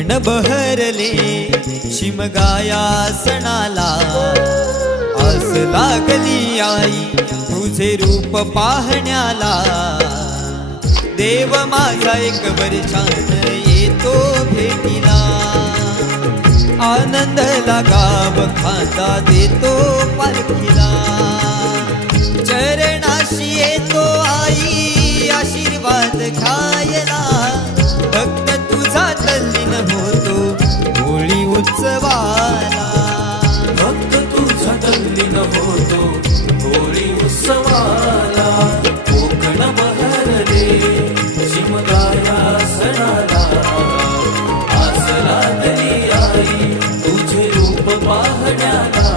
कोकण बहरले शिमगाया सणाला, आस लागली आई तुझे रूप पाहण्याला। देव माझा एक वर्षान येतो भेटीला, आनंद गाव खांदा देतो पालखीला। चरणाशी येतो आई आशीर्वाद घ्यायला, भक्त तुझा तल्लीन होतो होळी उत्सवाला। भक्त तुझा तल्लीन होतो होळी उत्सवाला। कोकण बहरले शिमगाया सणाला, आस लागली आई तुझे रूप पाहण्याला।